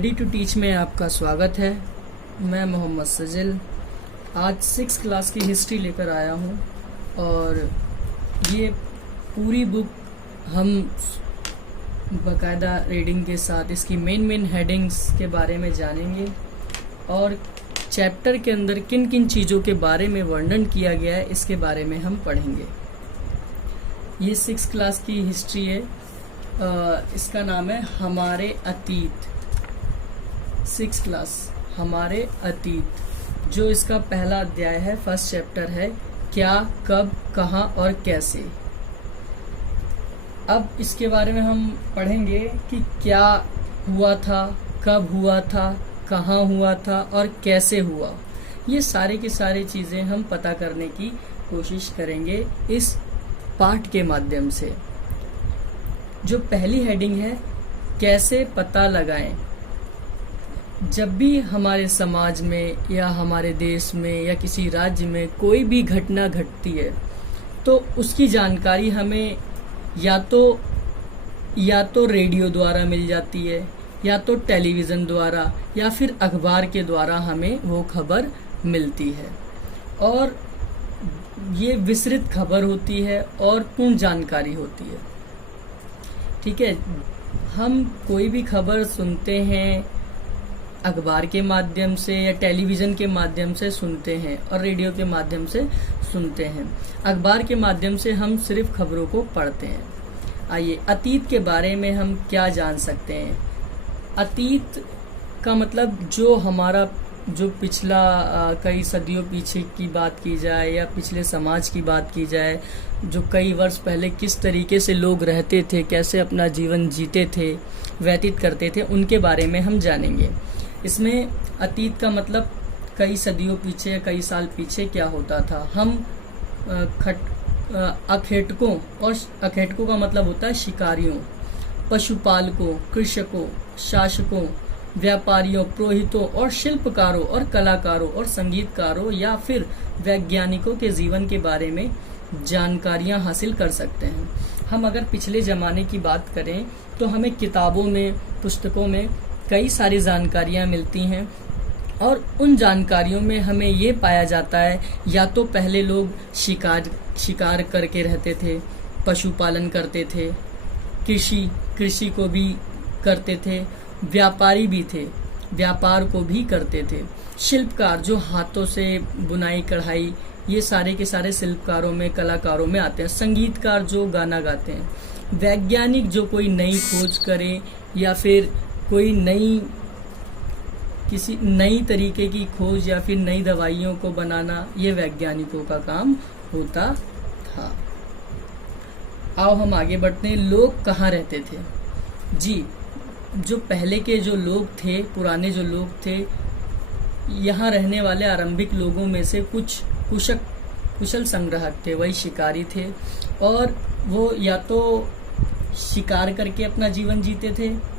Study to teach में आपका स्वागत है। मैं मोहम्मद सजिल आज 6 क्लास की हिस्ट्री लेकर आया हूँ और ये पूरी बुक हम बाकायदा रीडिंग के साथ इसकी मेन हेडिंग्स के बारे में जानेंगे और चैप्टर के अंदर किन किन चीज़ों के बारे में वर्णन किया गया है इसके बारे में हम पढ़ेंगे। ये 6 क्लास की हिस्ट्री है। इसका नाम है हमारे अतीत। 6 क्लास हमारे अतीत, जो इसका पहला अध्याय है, फर्स्ट चैप्टर है क्या, कब, कहाँ और कैसे। अब इसके बारे में हम पढ़ेंगे कि क्या हुआ था, कब हुआ था, कहाँ हुआ था और कैसे हुआ। ये सारे की सारी चीज़ें हम पता करने की कोशिश करेंगे इस पाठ के माध्यम से। जो पहली हेडिंग है कैसे पता लगाएं। जब भी हमारे समाज में या हमारे देश में या किसी राज्य में कोई भी घटना घटती है तो उसकी जानकारी हमें या तो रेडियो द्वारा मिल जाती है, या तो टेलीविज़न द्वारा, या फिर अखबार के द्वारा हमें वो खबर मिलती है। और ये विस्तृत खबर होती है और पूर्ण जानकारी होती है। ठीक है, हम कोई भी खबर सुनते हैं अखबार के माध्यम से या टेलीविज़न के माध्यम से सुनते हैं और रेडियो के माध्यम से सुनते हैं। अखबार के माध्यम से हम सिर्फ खबरों को पढ़ते हैं। आइए अतीत के बारे में हम क्या जान सकते हैं। अतीत का मतलब जो पिछला कई सदियों पीछे की बात की जाए या पिछले समाज की बात की जाए, जो कई वर्ष पहले किस तरीके से लोग रहते थे, कैसे अपना जीवन जीते थे, व्यतीत करते थे, उनके बारे में हम जानेंगे। इसमें अतीत का मतलब कई सदियों पीछे, कई साल पीछे क्या होता था। हम अखेटकों, और अखेटकों का मतलब होता है शिकारियों, पशुपालकों, कृषकों, शासकों, व्यापारियों, पुरोहितों और शिल्पकारों और कलाकारों और संगीतकारों या फिर वैज्ञानिकों के जीवन के बारे में जानकारियां हासिल कर सकते हैं। हम अगर पिछले ज़माने की बात करें तो हमें किताबों में, पुस्तकों में कई सारी जानकारियां मिलती हैं और उन जानकारियों में हमें ये पाया जाता है या तो पहले लोग शिकार करके रहते थे, पशुपालन करते थे, कृषि को भी करते थे, व्यापारी भी थे, व्यापार को भी करते थे, शिल्पकार जो हाथों से बुनाई कढ़ाई, ये सारे के सारे शिल्पकारों में, कलाकारों में आते हैं, संगीतकार जो गाना गाते हैं, वैज्ञानिक जो कोई नई खोज करे या फिर कोई किसी नई तरीके की खोज या फिर नई दवाइयों को बनाना, ये वैज्ञानिकों का काम होता था। आओ हम आगे बढ़ते हैं। लोग कहाँ रहते थे जी। जो पहले के जो लोग थे, पुराने जो लोग थे, यहाँ रहने वाले आरंभिक लोगों में से कुछ कुशल संग्राहक थे, वही शिकारी थे और वो या तो शिकार करके अपना जीवन जीते थे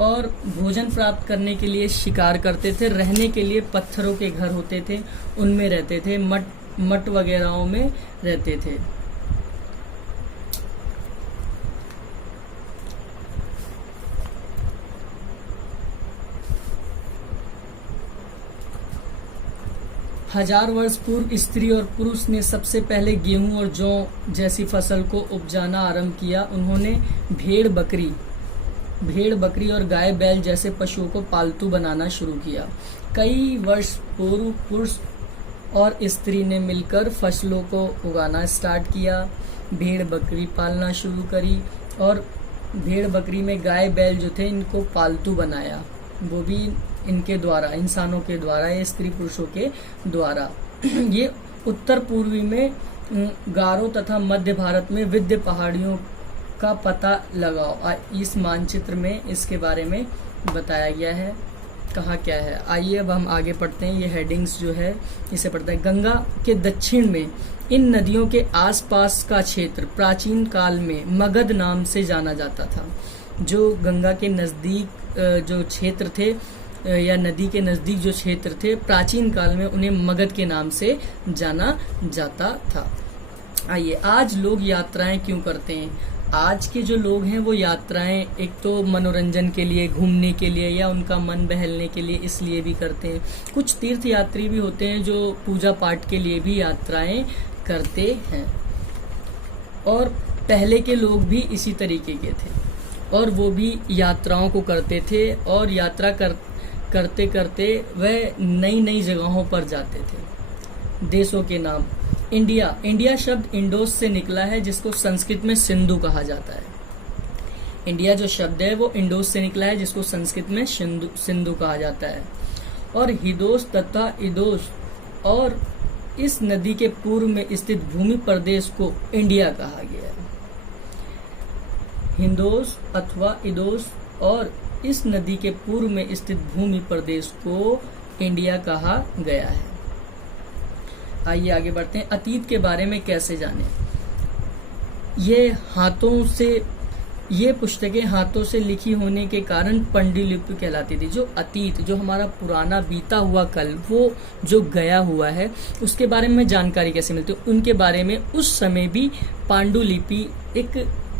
और भोजन प्राप्त करने के लिए शिकार करते थे। रहने के लिए पत्थरों के घर होते थे, उनमें रहते थे, मठ वगैरहों में रहते थे। हजार वर्ष पूर्व स्त्री और पुरुष ने सबसे पहले गेहूं और जौ जैसी फसल को उपजाना आरंभ किया। उन्होंने भेड़ बकरी और गाय बैल जैसे पशुओं को पालतू बनाना शुरू किया। कई वर्ष पूर्व पुरुष और स्त्री ने मिलकर फसलों को उगाना स्टार्ट किया, भेड़ बकरी पालना शुरू करी और भेड़ बकरी में गाय बैल जो थे इनको पालतू बनाया, वो भी इनके द्वारा, इंसानों के द्वारा या स्त्री पुरुषों के द्वारा। ये उत्तर पूर्वी में गारो तथा मध्य भारत में विंध्य पहाड़ियों का पता लगाओ। इस मानचित्र में इसके बारे में बताया गया है कहाँ क्या है। आइए अब हम आगे पढ़ते हैं। ये हेडिंग्स जो है इसे पढ़ते हैं। गंगा के दक्षिण में इन नदियों के आसपास का क्षेत्र प्राचीन काल में मगध नाम से जाना जाता था। जो गंगा के नज़दीक जो क्षेत्र थे या नदी के नज़दीक जो क्षेत्र थे, प्राचीन काल में उन्हें मगध के नाम से जाना जाता था। आइए, आज लोग यात्राएं क्यों करते हैं। आज के जो लोग हैं वो यात्राएं एक तो मनोरंजन के लिए, घूमने के लिए या उनका मन बहलने के लिए इसलिए भी करते हैं। कुछ तीर्थ यात्री भी होते हैं जो पूजा पाठ के लिए भी यात्राएं करते हैं। और पहले के लोग भी इसी तरीके के थे और वो भी यात्राओं को करते थे और यात्रा करते करते वह नई नई जगहों पर जाते थे। देशों के नाम, इंडिया शब्द इंडोस से निकला है जिसको संस्कृत में सिंधु कहा जाता है। इंडिया जो शब्द है वो इंडोस से निकला है जिसको संस्कृत में सिंधु कहा जाता है। और हिदोस तथा इदोस और इस नदी के पूर्व में स्थित भूमि प्रदेश को इंडिया कहा गया है। हिंदोस अथवा इदोस और इस नदी के पूर्व में स्थित भूमि प्रदेश को इंडिया कहा गया है। आइए आगे बढ़ते हैं। अतीत के बारे में कैसे जानें। ये पुस्तकें हाथों से लिखी होने के कारण पांडुलिपि कहलाती थी। जो अतीत, जो हमारा पुराना बीता हुआ कल, वो जो गया हुआ है उसके बारे में जानकारी कैसे मिलती है, उनके बारे में उस समय भी पांडुलिपि एक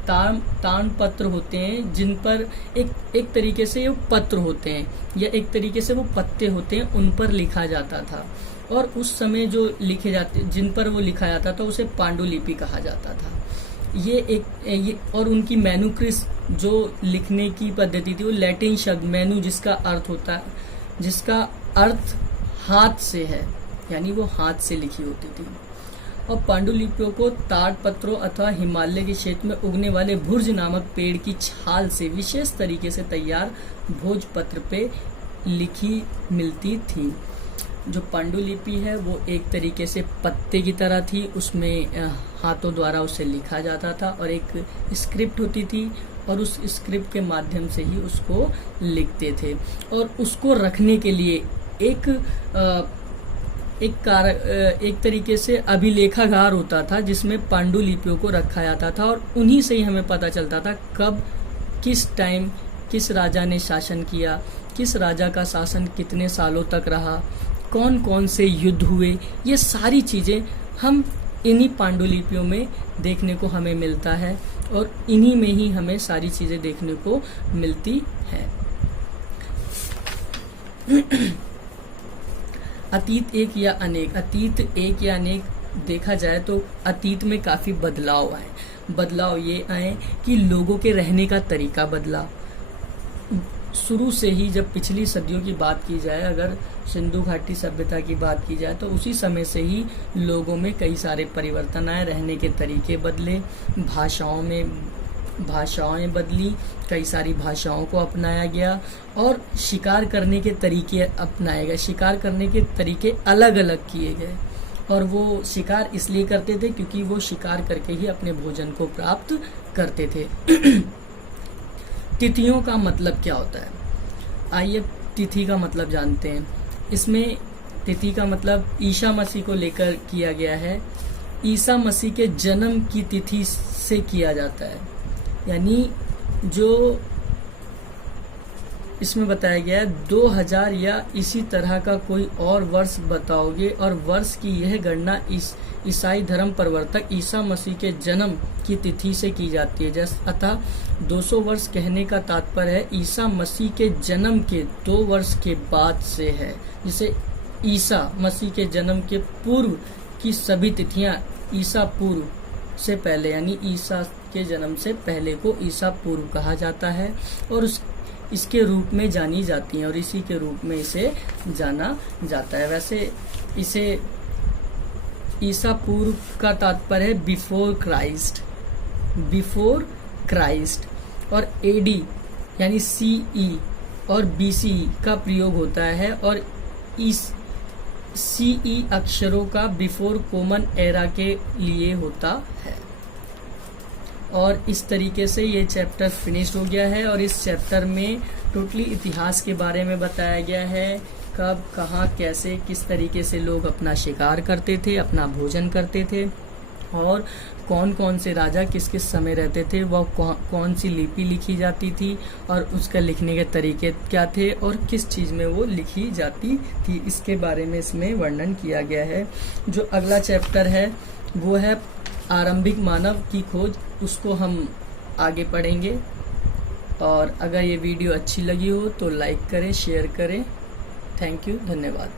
तान पत्र होते हैं जिन पर एक तरीके से वो पत्र होते हैं या एक तरीके से वो पत्ते होते हैं, उन पर लिखा जाता था। और उस समय जो लिखे जाते, जिन पर वो लिखा जाता था उसे पांडुलिपि कहा जाता था। ये और उनकी मैन्युस्क्रिप्ट जो लिखने की पद्धति थी वो लैटिन शब्द मैनु जिसका अर्थ हाथ से है, यानी वो हाथ से लिखी होती थी। और पांडुलिपियों को ताड़पत्रों अथवा हिमालय के क्षेत्र में उगने वाले भुर्ज नामक पेड़ की छाल से विशेष तरीके से तैयार भोजपत्र पे लिखी मिलती थी। जो पांडुलिपि है वो एक तरीके से पत्ते की तरह थी, उसमें हाथों द्वारा उसे लिखा जाता था और एक स्क्रिप्ट होती थी और उस स्क्रिप्ट के माध्यम से ही उसको लिखते थे। और उसको रखने के लिए एक तरीके से अभिलेखागार होता था जिसमें पांडुलिपियों को रखा जाता था और उन्हीं से ही हमें पता चलता था कब किस टाइम किस राजा ने शासन किया, किस राजा का शासन कितने सालों तक रहा, कौन कौन से युद्ध हुए। ये सारी चीजें हम इन्हीं पांडुलिपियों में देखने को हमें मिलता है और इन्हीं में ही हमें सारी चीजें देखने को मिलती है। अतीत एक या अनेक देखा जाए तो अतीत में काफी बदलाव आए। बदलाव ये आए कि लोगों के रहने का तरीका बदला। शुरू से ही जब पिछली सदियों की बात की जाए, अगर सिंधु घाटी सभ्यता की बात की जाए तो उसी समय से ही लोगों में कई सारे परिवर्तन आए। रहने के तरीके बदले, भाषाएं बदली, कई सारी भाषाओं को अपनाया गया और शिकार करने के तरीके अपनाए गए। शिकार करने के तरीके अलग अलग किए गए और वो शिकार इसलिए करते थे क्योंकि वो शिकार करके ही अपने भोजन को प्राप्त करते थे। तिथियों का मतलब क्या होता है? आइए तिथि का मतलब जानते हैं। इसमें तिथि का मतलब ईसा मसीह को लेकर किया गया है। ईसा मसीह के जन्म की तिथि से किया जाता है, यानी जो इसमें बताया गया है 2000 या इसी तरह का कोई और वर्ष बताओगे और वर्ष की यह गणना ईसाई धर्म प्रवर्तक ईसा मसीह के जन्म की तिथि से की जाती है। अतः 200 वर्ष कहने का तात्पर्य है ईसा मसीह के जन्म के 2 वर्ष के बाद से है। जिसे ईसा मसीह के जन्म के पूर्व की सभी तिथियां ईसा पूर्व से पहले, यानी ईसा के जन्म से पहले को ईसा पूर्व कहा जाता है और इसके रूप में जानी जाती हैं और इसी के रूप में इसे जाना जाता है। वैसे इसे ईसा पूर्व का तात्पर्य है बिफोर क्राइस्ट और एडी यानी सीई और बीसी का प्रयोग होता है और इस सीई अक्षरों का बिफोर कॉमन एरा के लिए होता है। और इस तरीके से ये चैप्टर फिनिश हो गया है और इस चैप्टर में टोटली इतिहास के बारे में बताया गया है। कब, कहाँ, कैसे, किस तरीके से लोग अपना शिकार करते थे, अपना भोजन करते थे और कौन कौन से राजा किस किस समय रहते थे, वह कौन सी लिपि लिखी जाती थी और उसका लिखने के तरीके क्या थे और किस चीज़ में वो लिखी जाती थी, इसके बारे में इसमें वर्णन किया गया है। जो अगला चैप्टर है वो है आरंभिक मानव की खोज। उसको हम आगे पढ़ेंगे। और अगर ये वीडियो अच्छी लगी हो तो लाइक करें, शेयर करें। थैंक यू, धन्यवाद।